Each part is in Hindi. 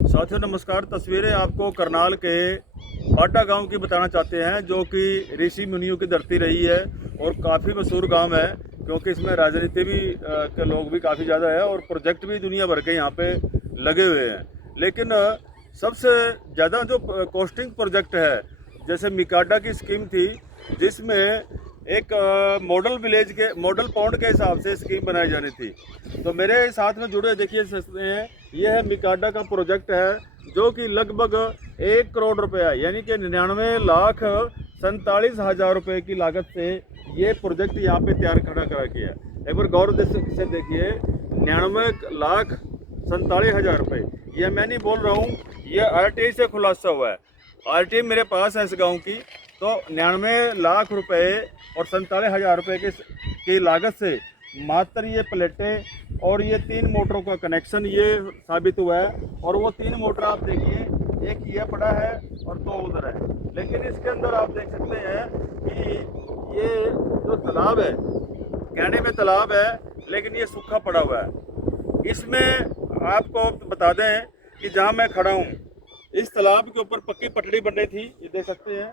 साथियों नमस्कार। तस्वीरें आपको करनाल के पाटा गांव की बताना चाहते हैं, जो कि ऋषि मुनियों की धरती रही है और काफ़ी मशहूर गांव है, क्योंकि इसमें राजनीति भी के लोग भी काफ़ी ज़्यादा है और प्रोजेक्ट भी दुनिया भर के यहाँ पे लगे हुए हैं। लेकिन सबसे ज़्यादा जो कोस्टिंग प्रोजेक्ट है, जैसे मिकाडा की स्कीम थी, जिसमें एक मॉडल पौंड के हिसाब से स्कीम बनाई जानी थी। तो मेरे साथ में जुड़े देखिए सकते हैं, यह है मिकाडा का प्रोजेक्ट है, जो कि लगभग 1 करोड़ रुपया यानी कि 99,47,000 रुपये की लागत से ये प्रोजेक्ट यहाँ पे तैयार खड़ा करा किया है। एक बार गौर से देखिए, 99,47,000 रुपये, ये मैं नहीं बोल रहा हूँ, ये RTI से खुलासा हुआ है। RTI मेरे पास है इस गाँव की। तो 99 लाख रुपए और 47,000 रुपये की लागत से मात्र ये प्लेटें और ये 3 मोटरों का कनेक्शन ये साबित हुआ है। और वो 3 मोटर आप देखिए, एक ये पड़ा है और 2 उधर है। लेकिन इसके अंदर आप देख सकते हैं कि ये जो तालाब है, कहने में तालाब है लेकिन ये सूखा पड़ा हुआ है। इसमें आपको बता दें कि जहाँ मैं खड़ा हूँ, इस तालाब के ऊपर पक्की पटड़ी बन रही थी, ये देख सकते हैं।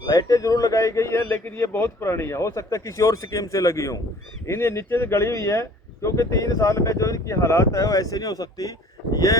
लाइटें जरूर लगाई गई है, लेकिन ये बहुत पुरानी है, हो सकता है किसी और स्कीम से लगी हो। इन्हें नीचे से गड़ी हुई है, क्योंकि 3 साल में जो इनकी हालात है वो ऐसे नहीं हो सकती। ये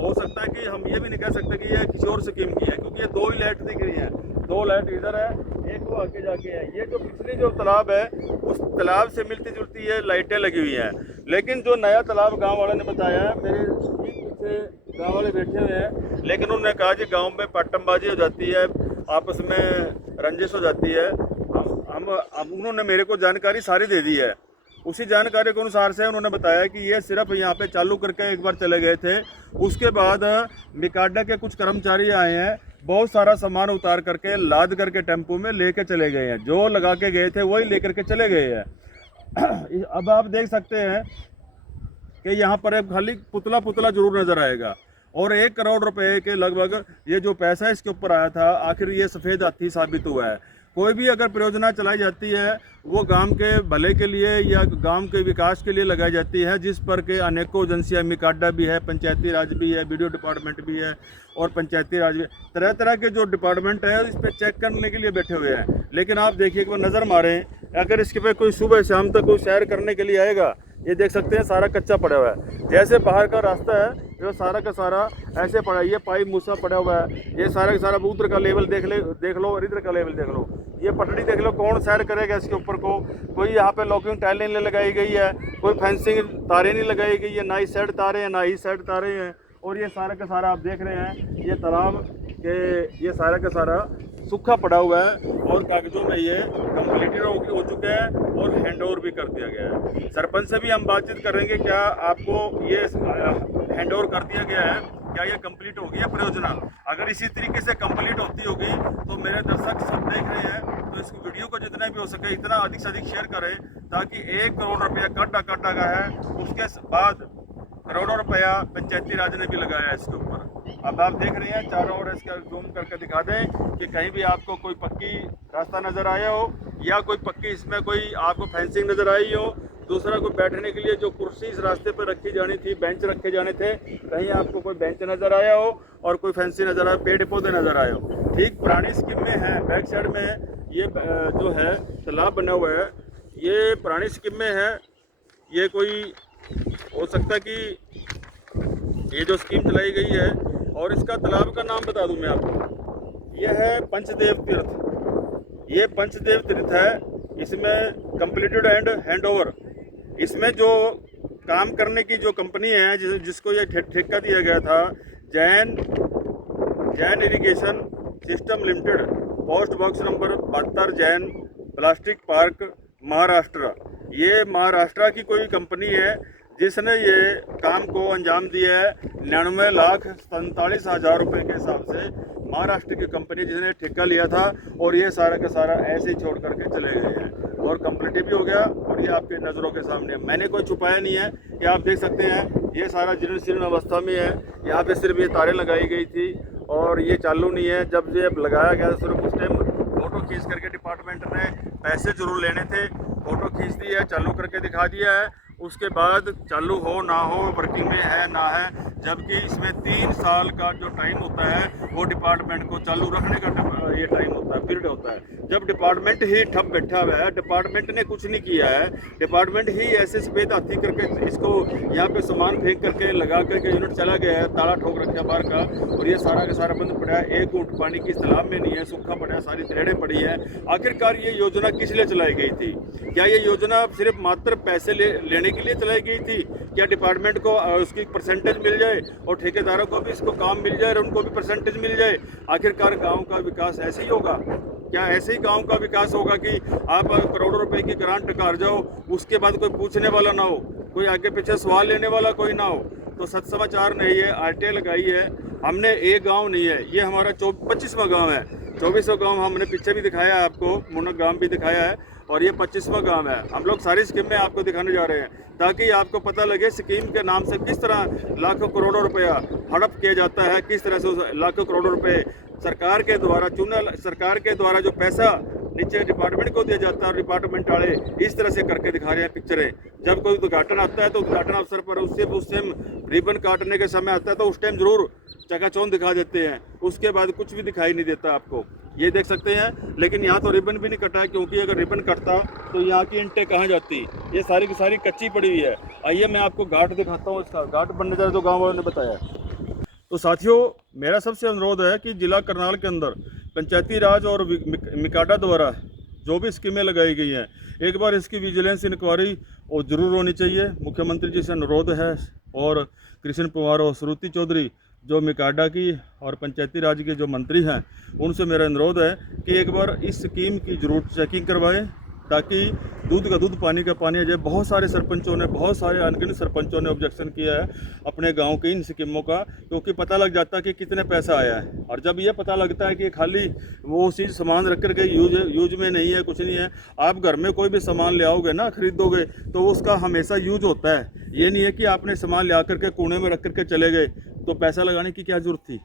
हो सकता है कि हम ये भी नहीं कह सकते कि ये किसी और स्कीम की है, क्योंकि ये 2 ही लाइट दिख रही हैं। 2 लाइट इधर है, एक वो आगे जाके है। ये जो पिछली जो तालाब है, उस तालाब से मिलती जुलती ये लाइटें लगी हुई हैं। लेकिन जो नया तालाब गाँव वाले ने बताया है, मेरे पीछे गाँव वाले बैठे हुए हैं, लेकिन उन्होंने कहा कि गाँव में पट्टमबाजी हो जाती है, आपस में रंजिश हो जाती है। हम उन्होंने मेरे को जानकारी सारी दे दी है। उसी जानकारी के अनुसार से उन्होंने बताया कि ये सिर्फ यहाँ पे चालू करके एक बार चले गए थे। उसके बाद मिकाडा के कुछ कर्मचारी आए हैं, बहुत सारा सामान उतार करके लाद करके टेम्पो में लेके चले गए हैं। जो लगा के गए थे वही लेकर के चले गए हैं। अब आप देख सकते हैं कि यहाँ पर एक खाली पुतला जरूर नजर आएगा। और 1 करोड़ रुपए के लगभग ये जो पैसा इसके ऊपर आया था, आखिर ये सफ़ेद हाथी साबित हुआ है। कोई भी अगर परियोजना चलाई जाती है, वो गांव के भले के लिए या गांव के विकास के लिए लगाई जाती है, जिस पर के अनेकों एजेंसियाँ, मिकाडा भी है, पंचायती राज भी है, BDO डिपार्टमेंट भी है और पंचायती राज भी, तरह तरह के जो डिपार्टमेंट है इस पर चेक करने के लिए बैठे हुए हैं। लेकिन आप देखिए, एक बार नज़र मारें, अगर इसके पे कोई सुबह शाम तक कोई सैर करने के लिए आएगा, ये देख सकते हैं सारा कच्चा पड़ा हुआ है। जैसे बाहर का रास्ता है, जो सारा का सारा ऐसे पड़ा है। ये पाइप मूसा पड़ा हुआ है। ये सारा का सारा उधर का लेवल देख लो और इधर का लेवल देख लो। ये पटड़ी देख लो, कौन सैर करेगा इसके ऊपर को। कोई यहाँ पे लॉकिंग टाइलें नहीं लगाई गई है, कोई फेंसिंग तारें नहीं लगाई गई है, ना ही साइड तारे हैं ना ही साइड तारे हैं। और ये सारा का सारा आप देख रहे हैं, ये तालाब के ये सारा का सारा सूखा पड़ा हुआ है और कागजों में ये कंप्लीटेड हो चुका है और हैंड ओवर भी कर दिया गया है। सरपंच से भी हम बातचीत करेंगे, क्या आपको ये हैंड ओवर कर दिया गया है, क्या ये कंप्लीट हो गया परियोजना। अगर इसी तरीके से कंप्लीट होती होगी तो मेरे दर्शक सब देख रहे हैं, तो इस वीडियो को जितना भी हो सके इतना अधिक से अधिक शेयर करें, ताकि 1 करोड़ रुपया काटा का है, उसके बाद करोड़ों रुपया पंचायती राज ने भी लगाया है इसके ऊपर। अब आप देख रहे हैं चारों ओर, इसका जूम करके दिखा दें कि कहीं भी आपको कोई पक्की रास्ता नज़र आया हो या कोई पक्की इसमें कोई आपको फेंसिंग नज़र आई हो। दूसरा, कोई बैठने के लिए जो कुर्सी इस रास्ते पर रखी जानी थी, बेंच रखे जाने थे, कहीं आपको कोई बेंच नज़र आया हो और कोई फेंसिंग नज़र आया, पेड़ पौधे नज़र आए हो। ठीक पुरानी स्कीम में है, बैक साइड में ये जो है तालाब बना हुआ है, ये पुरानी स्कीम में है। ये कोई हो सकता है कि ये जो स्कीम चलाई गई है, और इसका तालाब का नाम बता दूं मैं आपको, ये है पंचदेव तीर्थ। ये पंचदेव तीर्थ है। इसमें कंप्लीटेड एंड हैंड ओवर, इसमें जो काम करने की जो कंपनी है जिसको ये ठेका दिया गया था, Jain irrigation system limited, post box number 72, Jain plastic park, Maharashtra. ये महाराष्ट्र की कोई कंपनी है जिसने ये काम को अंजाम दिया है। 99,47,000 रुपये के हिसाब से महाराष्ट्र की कंपनी जिसने ठेका लिया था, और ये सारा का सारा ऐसे ही छोड़ करके चले गए हैं और कंप्लीट भी हो गया। और ये आपके नज़रों के सामने, मैंने कोई छुपाया नहीं है, कि आप देख सकते हैं ये सारा जीर्ण शीर्ण अवस्था में है। यहाँ पे सिर्फ ये तारें लगाई गई थी और ये चालू नहीं है। जब ये लगाया गया सिर्फ उस टाइम फ़ोटो खींच करके डिपार्टमेंट ने पैसे जरूर लेने थे, फ़ोटो खींच दी है, चालू करके दिखा दिया है। उसके बाद चालू हो ना हो, वर्किंग में है ना है, जबकि इसमें 3 साल का जो टाइम होता है वो डिपार्टमेंट को चालू रखने का ये टाइम होता है, पीरियड होता है। जब डिपार्टमेंट ही ठप बैठा हुआ है, डिपार्टमेंट ने कुछ नहीं किया है, डिपार्टमेंट ही ऐसे सफ़ेद हाथी करके इसको यहाँ पे सामान फेंक करके लगा करके यूनिट चला गया है, ताला ठोक रखा बाहर का, और ये सारा का सारा बंद पड़ा है। एक ऊँट पानी की तालाब में नहीं है, सूखा पड़ा है, सारी दरेड़ें पड़ी है। आखिरकार ये योजना किस लिए चलाई गई थी? क्या ये योजना सिर्फ मात्र पैसे लेने के लिए चलाई गई थी? क्या डिपार्टमेंट को उसकी परसेंटेज मिल जाए और ठेकेदारों को भी इसको काम मिल जाए और उनको भी परसेंटेज मिल जाए? आखिरकार गांव का विकास ऐसे ही होगा? क्या ऐसे ही गांव का विकास होगा कि आप करोड़ों रुपए की ग्रांट कार जाओ, उसके बाद कोई पूछने वाला ना हो, कोई आगे पीछे सवाल लेने वाला कोई ना हो? तो सच समाचार नहीं है, आरटीआई लगाई है हमने। एक गांव नहीं है ये, हमारा 25वां गांव है। 24वां गांव हमने पीछे भी दिखाया है आपको, मुनक गांव भी दिखाया है, और ये 25वां गांव है। हम लोग सारी स्कीमें आपको दिखाने जा रहे हैं ताकि आपको पता लगे स्कीम के नाम से किस तरह लाखों करोड़ों रुपया हड़प किया जाता है, किस तरह से लाखों करोड़ों रुपए सरकार के द्वारा सरकार के द्वारा जो पैसा नीचे डिपार्टमेंट को दिया जाता है और डिपार्टमेंट वाले इस तरह से करके दिखा रहे हैं पिक्चरें। जब कोई उद्घाटन आता है तो उद्घाटन अवसर पर उस टाइम रिबन काटने के समय आता है तो उस टाइम जरूर चकाचौंध दिखा देते हैं, उसके बाद कुछ भी दिखाई नहीं देता आपको। ये देख सकते हैं, लेकिन यहाँ तो रिबन भी नहीं कटा है, क्योंकि अगर रिबन कटता तो यहाँ की ईंटें कहाँ जाती? ये सारी की सारी कच्ची पड़ी हुई है। आइए मैं आपको घाट दिखाता हूँ, इसका घाट बनने जा रहा जो गाँव वालों ने बताया। तो साथियों, मेरा सबसे अनुरोध है कि जिला करनाल के अंदर पंचायती राज और मिकाडा द्वारा जो भी स्कीमें लगाई गई हैं, एक बार इसकी विजिलेंस इंक्वायरी और ज़रूर होनी चाहिए। मुख्यमंत्री जी से अनुरोध है, और कृष्ण पवार और श्रुति चौधरी जो मिकाडा की और पंचायती राज के जो मंत्री हैं, उनसे मेरा अनुरोध है कि एक बार इस स्कीम की जरूर चेकिंग करवाएं, ताकि दूध का दूध पानी का पानी आ जाए। बहुत सारे सरपंचों ने, बहुत सारे अनगिनत सरपंचों ने ऑब्जेक्शन किया है अपने गांव की इन स्कीमों का, क्योंकि पता लग जाता है कि कितने पैसा आया है। और जब ये पता लगता है कि खाली वो चीज़ सामान रख कर के यूज में नहीं है, कुछ नहीं है, आप घर में कोई भी सामान ले आओगे ना, खरीदोगे, तो उसका हमेशा यूज होता है। ये नहीं है कि आपने सामान ले आकर के कोने में रख करके चले गए, तो पैसा लगाने की क्या जरूरत थी?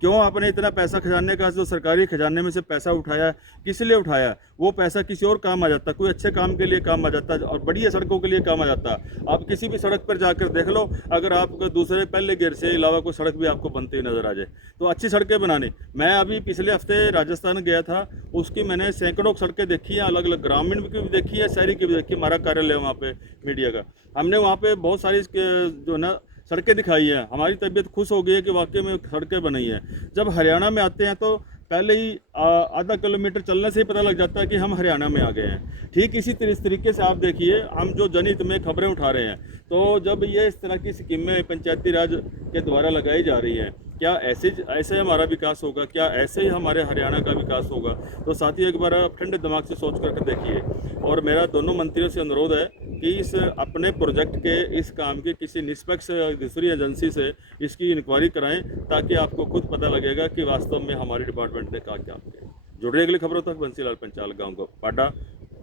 क्यों आपने इतना पैसा खजाने का, जो सरकारी खजाने में से पैसा उठाया, किस लिए उठाया? वो पैसा किसी और काम आ जाता, कोई अच्छे काम के लिए काम आ जाता और बढ़िया सड़कों के लिए काम आ जाता। आप किसी भी सड़क पर जाकर देख लो, अगर आपको दूसरे पहले गियर से अलावा कोई सड़क भी आपको बनती नजर आ जाए, तो अच्छी सड़कें बनाने। मैं अभी पिछले हफ्ते राजस्थान गया था, उसकी मैंने सैकड़ों सड़कें देखी हैं, अलग अलग ग्रामीण की भी देखी है, शहरी की भी देखी। हमारा कार्यालय वहाँ पे मीडिया का, हमने वहाँ पे बहुत सारी जो ना सड़कें दिखाई है। हमारी तबीयत खुश हो गई है कि वाकई में सड़कें बनाई हैं। जब हरियाणा में आते हैं तो पहले ही आधा किलोमीटर चलने से ही पता लग जाता है कि हम हरियाणा में आ गए हैं। ठीक इसी तरीके से आप देखिए, हम जो जनहित में खबरें उठा रहे हैं, तो जब ये इस तरह की स्कीमें पंचायती राज के द्वारा लगाई जा रही हैं, क्या ऐसे हमारा विकास होगा? क्या ऐसे ही हमारे हरियाणा का विकास होगा? तो साथ ही एक बार आप ठंडे दिमाग से सोच करके देखिए। और मेरा दोनों मंत्रियों से अनुरोध है कि इस अपने प्रोजेक्ट के इस काम की किसी निष्पक्ष दूसरी एजेंसी से इसकी इंक्वायरी कराएं, ताकि आपको खुद पता लगेगा कि वास्तव में हमारे डिपार्टमेंट ने क्या काम किया। जुड़े अगली खबरों तक। बंसीलाल पंचाल, गाँव का पाडा,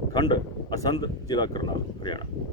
खंड असंध, जिला करनाल, हरियाणा।